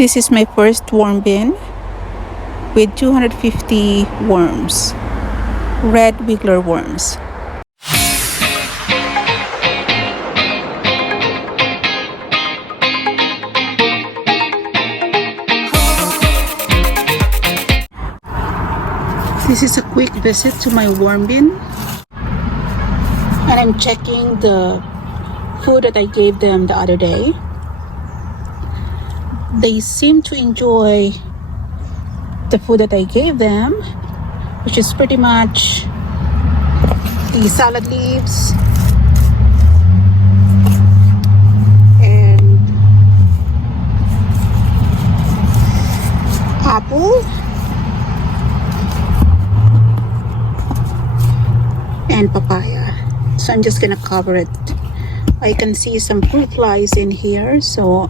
This is my first worm bin with 250 worms, red wiggler worms. This is a quick visit to my worm bin, and I'm checking the food that I gave them the other day. They seem to enjoy the food that I gave them, which is pretty much the salad leaves and apple and papaya. So I'm just gonna cover it. I can see some fruit flies in here, so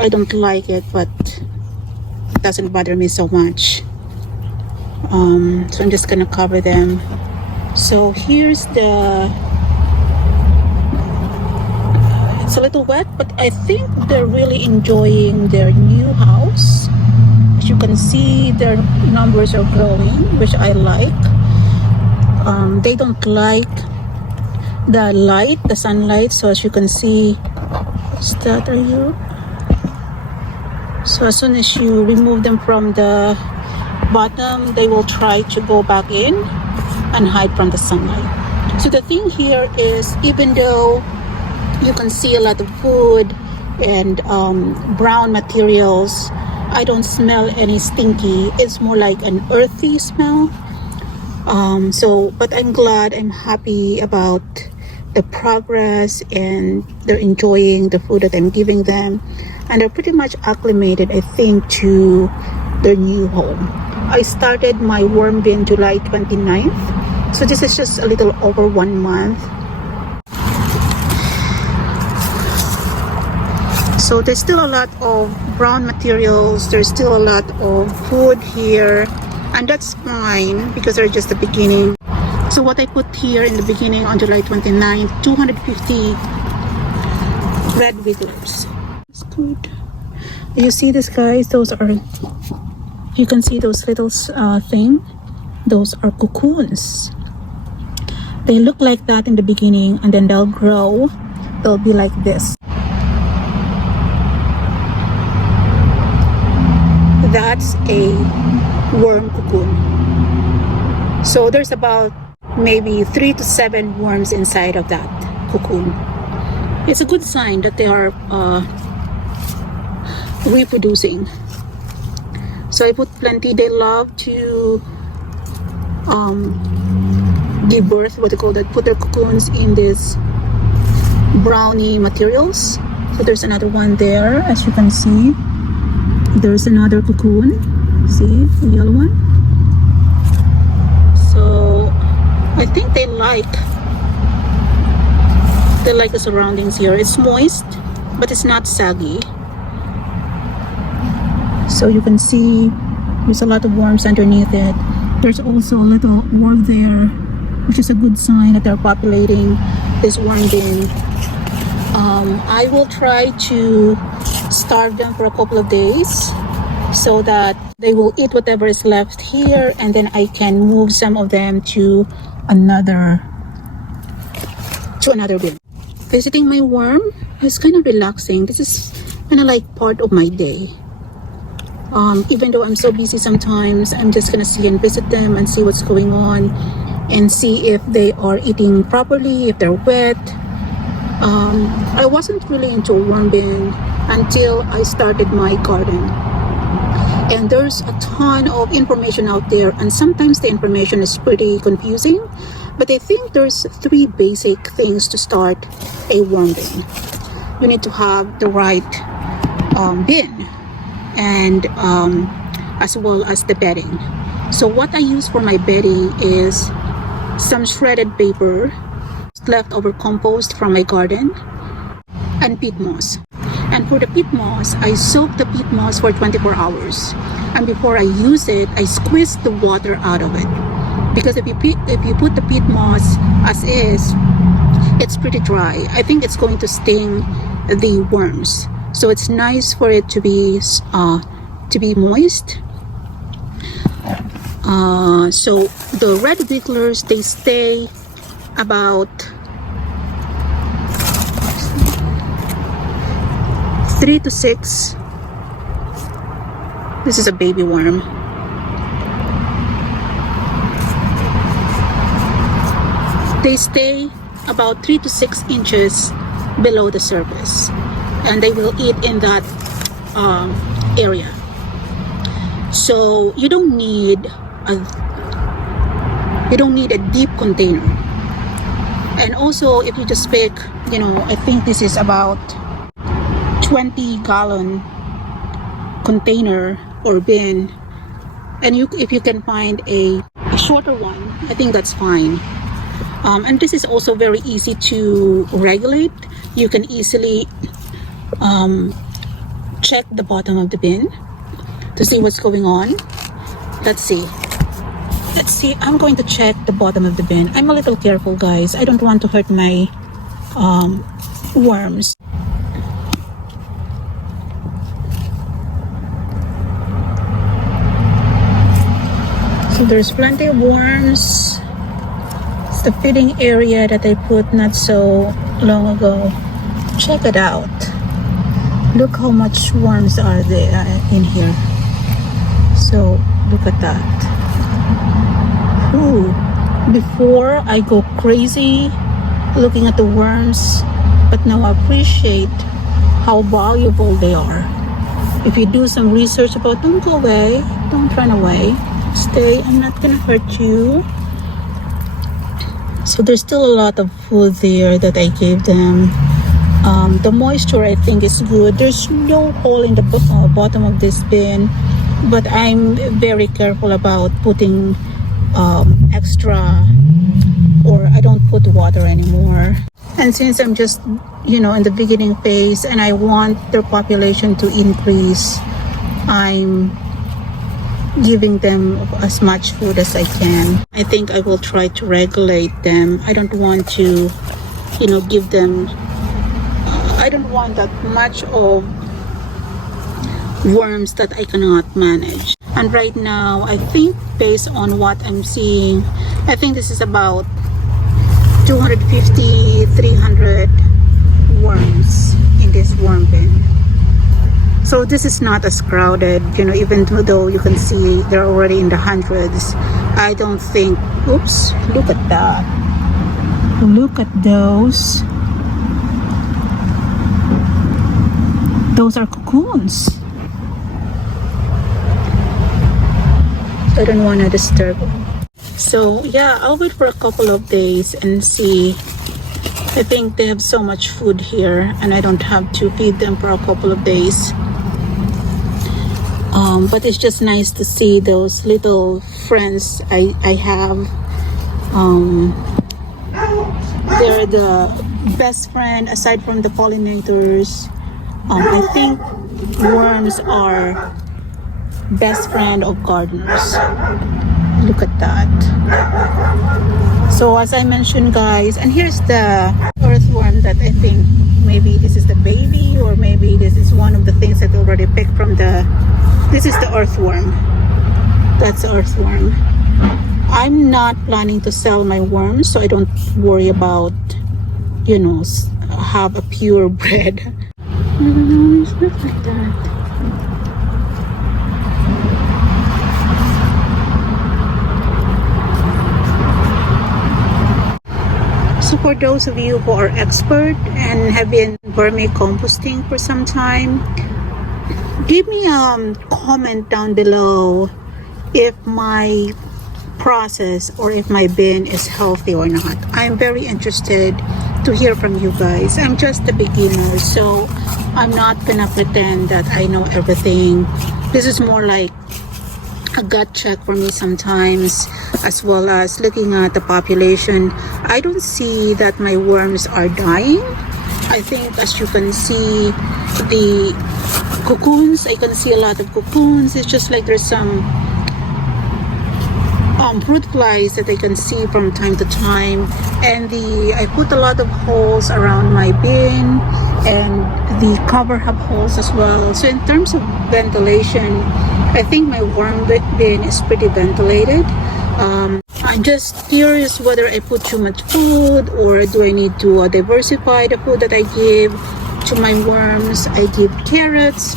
I don't like it, but it doesn't bother me so much. So I'm just gonna cover them. So here's it's a little wet, but I think they're really enjoying their new house. As you can see, their numbers are growing, which I like. They don't like the sunlight, so as you can see, stutter here. So as soon as you remove them from the bottom, they will try to go back in and hide from the sunlight. So the thing here is, even though you can see a lot of food and brown materials, I don't smell any stinky. It's more like an earthy smell. But I'm happy about the progress, and they're enjoying the food that I'm giving them, and they're pretty much acclimated, I think, to their new home. I started my worm bin July 29th, so this is just a little over 1 month. So there's still a lot of brown materials, there's still a lot of food here, and that's fine because they're just the beginning. So what I put here in the beginning on July 29th, 250 red wigglers. It's good. You see this, guys? Those are, you can see those little thing. Those are cocoons. They look like that in the beginning, and then they'll grow. They'll be like this. That's a worm cocoon. So there's about maybe 3 to 7 worms inside of that cocoon. It's a good sign that they are reproducing. So I put plenty. They love to give birth, what they call that, put their cocoons in this brownie materials. So there's another one there, as you can see. There's another cocoon. See the yellow one? So I think they like the surroundings here. It's moist, but it's not saggy. So you can see there's a lot of worms underneath it. There's also a little worm there, which is a good sign that they're populating this worm bin. I will try to starve them for a couple of days so that they will eat whatever is left here, and then I can move some of them to another bin. Visiting my worm is kind of relaxing. This is kind of like part of my day. Even though I'm so busy sometimes, I'm just gonna see and visit them and see what's going on and see if they are eating properly, if they're wet. I wasn't really into a worm bin until I started my garden. And there's a ton of information out there, and sometimes the information is pretty confusing, but I think there's 3 basic things to start a worm bin. You need to have the right bin, and as well as the bedding. So what I use for my bedding is some shredded paper, leftover compost from my garden, and peat moss. And for the peat moss, I soak the peat moss for 24 hours. And before I use it, I squeeze the water out of it. Because if you put the peat moss as is, it's pretty dry. I think it's going to sting the worms. so it's nice for it to be moist. So the red wigglers, they stay about 3 to 6. This is a baby worm. They stay about 3 to 6 inches below the surface, and they will eat in that area. So you don't need a deep container. And also, if you just pick, I think this is about 20-gallon container or bin, and if you can find a shorter one, I think that's fine. And this is also very easy to regulate. You can easily check the bottom of the bin to see what's going on. Let's see. I'm going to check the bottom of the bin. I'm a little careful, guys. I don't want to hurt my worms. So there's plenty of worms. It's the feeding area that I put not so long ago. Check it out. Look how much worms are there in here. So look at that. Ooh, before I go crazy looking at the worms, but now I appreciate how valuable they are. If you do some research about, don't go away, don't run away, stay, I'm not gonna hurt you. So there's still a lot of food there that I gave them. The moisture, I think, is good. There's no hole in the bottom of this bin, but I'm very careful about putting extra, or I don't put water anymore. And since I'm just in the beginning phase and I want their population to increase, I'm giving them as much food as I can. I think I will try to regulate them. I don't want to give them I don't want that much of worms that I cannot manage. And right now, I think based on what I'm seeing, I think this is about 250, 300 worms in this worm bin. So this is not as crowded, even though you can see they're already in the hundreds. I don't think, oops, look at that. Look at those. Those are cocoons. I don't want to disturb them. So yeah, I'll wait for a couple of days and see. I think they have so much food here and I don't have to feed them for a couple of days. But it's just nice to see those little friends I have. They're the best friend aside from the pollinators. I think worms are best friend of gardeners. Look at that. So as I mentioned, guys, and here's the earthworm that I think maybe this is the baby, or maybe this is one of the things that already picked from this is the earthworm. That's the earthworm. I'm not planning to sell my worms, so I don't worry about have a pure bread. It's not like that. So for those of you who are expert and have been vermi composting for some time, give me a comment down below if my process or if my bin is healthy or not. I'm very interested to hear from you guys. I'm just a beginner, so I'm not gonna pretend that I know everything. This is more like a gut check for me sometimes, as well as looking at the population. I don't see that my worms are dying. I think, as you can see, the cocoons, I can see a lot of cocoons. It's just like there's some fruit flies that I can see from time to time, and I put a lot of holes around my bin, and the cover have holes as well. So in terms of ventilation, I think my worm bin is pretty ventilated. I'm just curious whether I put too much food, or do I need to diversify the food that I give to my worms. I give carrots,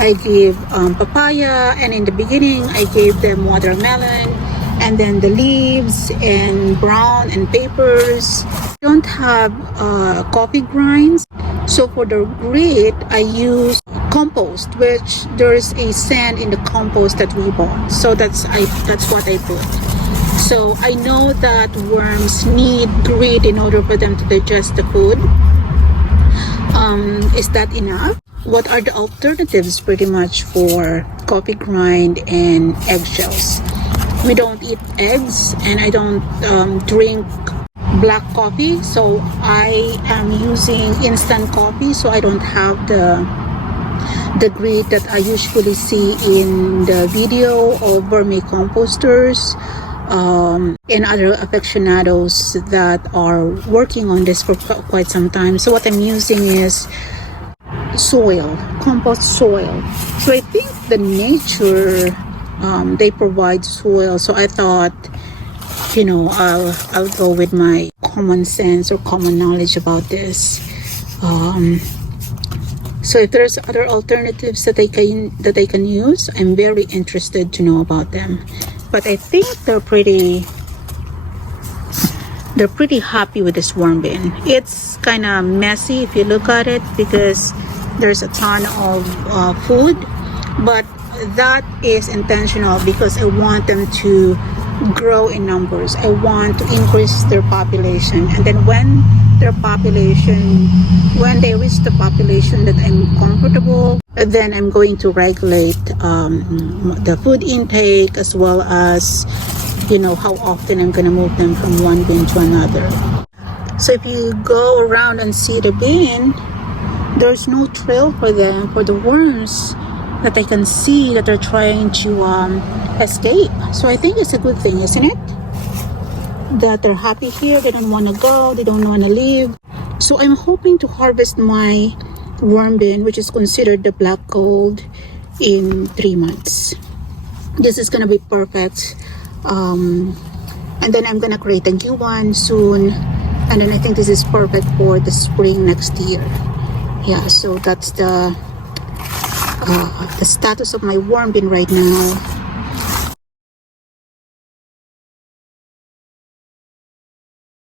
I give papaya, and in the beginning I gave them watermelon, and then the leaves and brown and papers. I don't have coffee grinds, so for the grit I use compost, which there's a sand in the compost that we bought, so that's what I put. So I know that worms need grit in order for them to digest the food. Is that enough? What are the alternatives pretty much for coffee grind and eggshells? We don't eat eggs, and I don't drink black coffee, so I am using instant coffee, so I don't have the grit that I usually see in the video of Vermi Composters and other aficionados that are working on this for quite some time. So what I'm using is soil, compost soil. So I think the nature, they provide soil, so I thought, I'll go with my common sense or common knowledge about this. So if there's other alternatives that they can use, I'm very interested to know about them. But I think they're pretty happy with this worm bin. It's kind of messy if you look at it, because there's a ton of food, but that is intentional because I want them to grow in numbers. I want to increase their population, and then when they reach the population that I'm comfortable, then I'm going to regulate the food intake, as well as how often I'm going to move them from one bin to another. So if you go around and see the bin, there's no trail for the worms that I can see that they're trying to escape. So I think it's a good thing, isn't it? That they're happy here, they don't want to go, they don't want to leave. So I'm hoping to harvest my worm bin, which is considered the black gold, in 3 months. This is gonna be perfect. And then I'm gonna create a new one soon, and then I think this is perfect for the spring next year. Yeah, so that's the status of my worm bin right now.